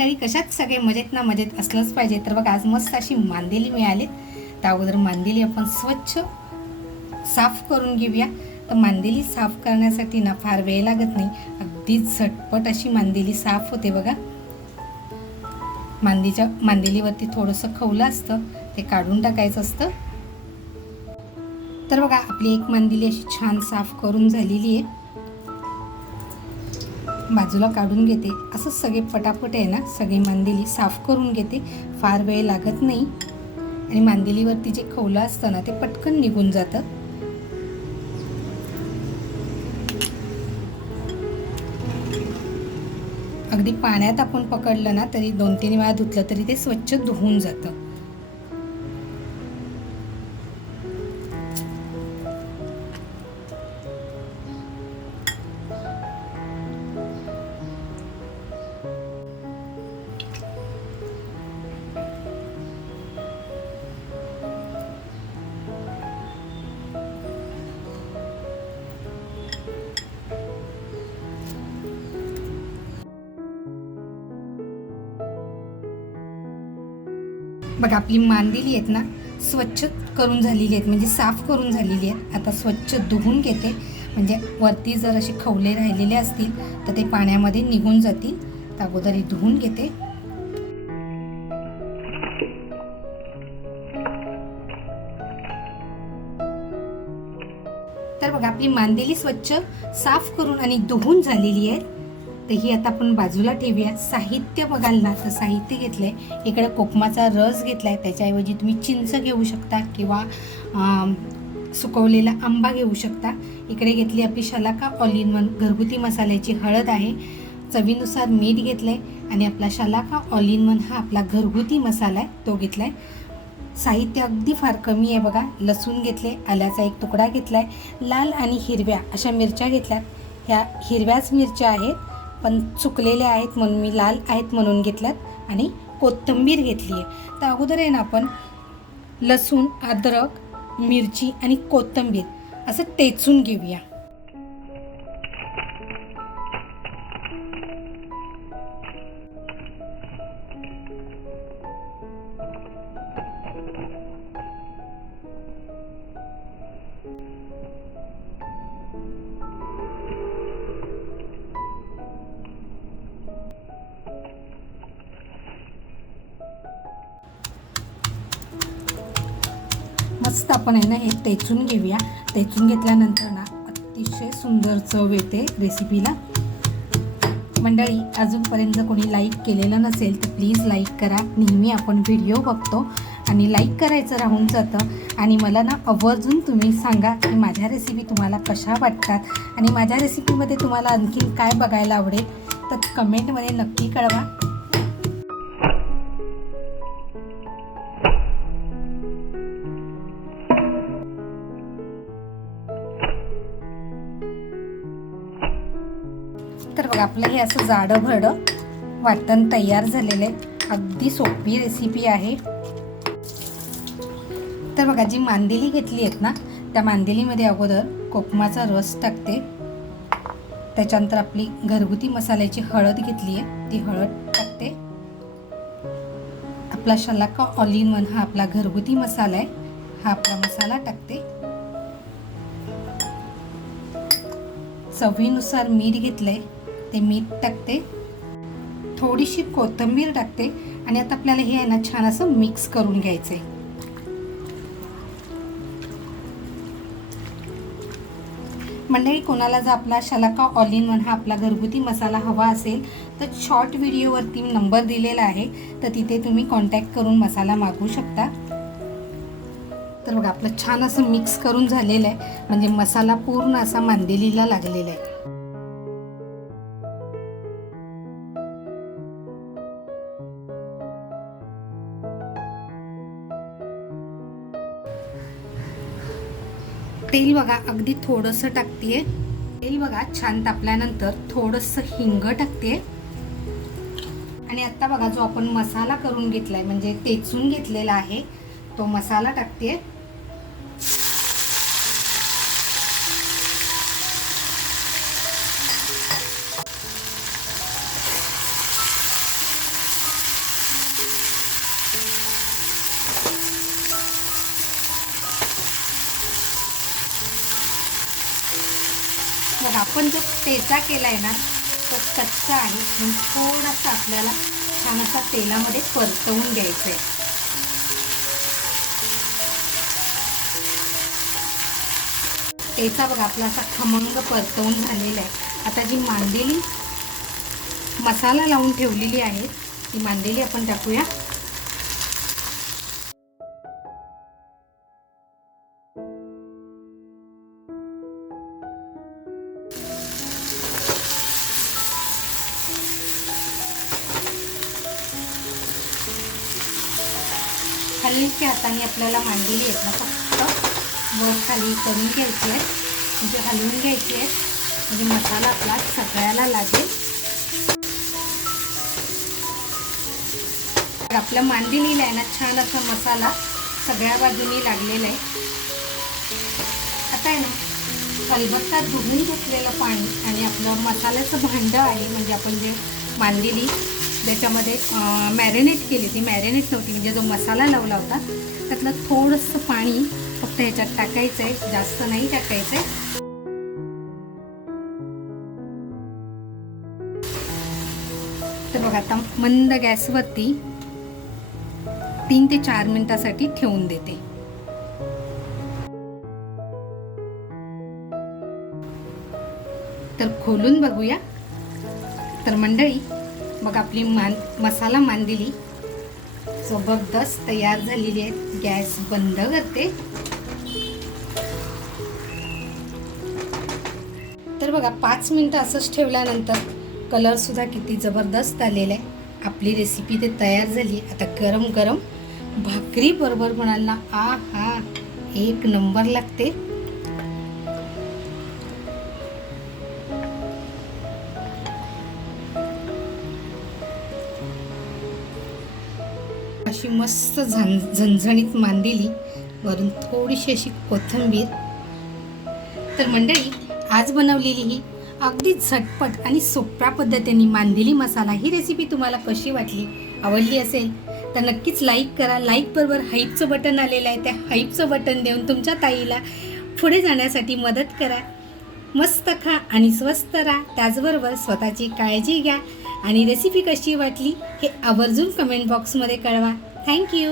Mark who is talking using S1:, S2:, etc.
S1: मंडळी कशात सगळे मजेत ना मजेत असलंच पाहिजे. तर बघा आज मस्त अशी मांदेली मिळाली तर अगोदर मांदेली आपण स्वच्छ साफ करून घेऊया. तर मांदेली साफ करण्यासाठी ना फार वेळ लागत नाही. अगदी झटपट अशी मांदेली साफ होते बघा. मांदीच्या मांदेलीवरती थोडंसं खवलं असतं. ते काढून टाकायचं असतं. तर बघा आपली एक मांदेली अशी छान साफ करून झालेली आहे. बाजूला काढून घेते. असं सगळे पटापट आहे ना सगळी मांदेली साफ करून घेते. फार वेळ लागत नाही. आणि मांदेलीवरती जे खवलं असतं ना ते पटकन निघून जातं. अगदी पाण्यात आपण पकडलं ना तरी दोन तीन वेळा धुतलं तरी ते स्वच्छ धुवून जातं. बघा आपली मांदेली आहेत ना स्वच्छ करून झालेली आहेत म्हणजे साफ करून झालेली आहेत. आता स्वच्छ धुवून घेते. म्हणजे वरती जर असे खवले राहिलेले असतील तर ते पाण्यामध्ये निघून जातील. तर अगोदर धुवून घेते. तर बघा आपली मांदेली स्वच्छ साफ करून आणि धुवून झालेली आहे तर ही आता आपण बाजूला ठेवूया. साहित्य बघाल ना तर साहित्य घेतलं आहे इकडे कोकमाचा रस घेतला आहे त्याच्याऐवजी तुम्ही चिंच घेऊ शकता किंवा सुकवलेला आंबा घेऊ शकता. इकडे घेतली आपली शलाका ऑलिन मन घरगुती मसाल्याची हळद आहे. चवीनुसार मीठ घेतलंय. आणि आपला शलाका ऑलिन मन हा आपला घरगुती मसाला आहे तो घेतला आहे साहित्य अगदी फार कमी आहे बघा. लसूण घेतले आल्याचा एक तुकडा घेतला आहे लाल आणि हिरव्या अशा मिरच्या घेतल्यात. ह्या हिरव्याच मिरच्या आहेत. पण चुकलेले आहेत म्हणून मी लाल आहेत म्हणून घेतल्यात आणि कोथिंबीर घेतली आहे. तर अगोदर आहे ना आपण लसूण अद्रक मिरची आणि कोथिंबीर असं टेचून घेऊया. मस्त आपण आहे ना हे तेचून घेऊया. तेचून घेतल्यानंतर ना अतिशय सुंदर चव येते रेसिपीला मंडळी अजूनपर्यंत कोणी लाईक केलेलं नसेल तर प्लीज लाईक करा. नेहमी आपण व्हिडिओ बघतो आणि लाईक करायचं राहून जातं. आणि मला ना आवर्जून तुम्ही सांगा की माझ्या रेसिपी तुम्हाला कशा वाटतात? आणि माझ्या रेसिपीमध्ये तुम्हाला आणखीन काय बघायला आवडेल? तर कमेंटमध्ये नक्की कळवा. तर बघा आपलं हे असं जाडं भरडं वाटण तयार झालेलं आहे. अगदी सोपी रेसिपी आहे. तर बघा जी मांदेली घेतली आहेत ना त्या मांदेलीमध्ये अगोदर कोकमाचा रस टाकते. त्याच्यानंतर आपली घरगुती मसाल्याची हळद घेतली आहे. ती हळद टाकते. आपला शलाका ऑल इन वन हा आपला घरगुती मसाला आहे. हा आपला मसाला टाकते. चवीनुसार मीठ घेतलं आहे ते मीठ टाकते. थोडीशी कोथिंबीर टाकते आणि आता आपल्याला हे आहे ना छान असं मिक्स करून घ्यायचं आहे मंडळी कोणाला जर आपला शलाका ऑल इन वन हा आपला घरगुती मसाला हवा असेल तर शॉर्ट व्हिडिओवरती नंबर दिलेला आहे तर तिथे तुम्ही कॉन्टॅक्ट करून मसाला मागवू शकता. तर बघा आपलं छान असं मिक्स करून झालेलं आहे. म्हणजे मसाला पूर्ण असा मांदेलीला लागलेला आहे. तेल बघा अगदी थोडंसं टाकते तेल बघा छान तापल्यानंतर थोडंसं हिंग टाकते आणि आत्ता बघा जो आपण मसाला करून घेतलाय म्हणजे तेचून घेतलेला आहे तो मसाला टाकते आपण जो ठेचा केला आहे ना तो कच्चा आहे. म्हणून थोडासा आपल्याला छान असा तेलामध्ये परतवून घ्यायचं आहे तेचा बघा आपला असा खमंग परतवून झालेला आहे. आता जी मांदेली मसाला लावून ठेवलेली आहे ती मांदेली आपण टाकूया. हलक्या हाताने आपल्याला मांडलेली आहेत ना फक्त. वर खाली करून घ्यायची आहे म्हणजे हलवून घ्यायची आहे म्हणजे मसाला आपला सगळ्याला लागेल. तर आपलं मांदिलीला आहे ना छान असा मसाला सगळ्या बाजूनी लागलेला आहे. आता आहे ना कलबत्ता धुवून घेतलेलं पाणी आणि आपलं मसाल्याचं भांडं आहे म्हणजे आपण जे मांडलेली त्याच्यामध्ये मॅरिनेट केली ती मॅरिनेट नव्हती म्हणजे जो मसाला लावला होता त्यातलं थोडंसं पाणी फक्त ह्याच्यात टाकायचं आहे जास्त नाही टाकायचं आहे तर बघा आता मंद गॅसवरती तीन ते चार मिनिटासाठी ठेवून देते. तर खोलून बघूया. तर मंडळी मग आपली मान मसाला मांदिली. जबरदस्त तयार झालेली आहे. गॅस बंद करते. तर बघा पाच मिनटं असंच ठेवल्यानंतर कलरसुद्धा किती जबरदस्त आलेला आहे. आपली रेसिपी ते तयार झाली. आता गरम गरम भाकरी बरोबर म्हणाल ना आ हा एक नंबर लागते. अशी मस्त झण झणझणीत मांदिली. वरून थोडीशी अशी कोथिंबीर. तर मंडळी आज बनवलेली ही अगदी झटपट आणि सोप्या पद्धतीने मांदिली मसाला ही रेसिपी तुम्हाला कशी वाटली आवडली असेल तर नक्कीच लाईक करा. लाईक बरोबर हाईपचं बटन आलेलं आहे. त्या हाईपचं बटन देऊन तुमच्या ताईला पुढे जाण्यासाठी मदत करा. मस्त खा आणि स्वस्त राहा. त्याचबरोबर स्वतःची काळजी घ्या. आणि रेसिपी कशी वाटली हे आवर्जून कमेंट बॉक्समध्ये कळवा. थँक्यू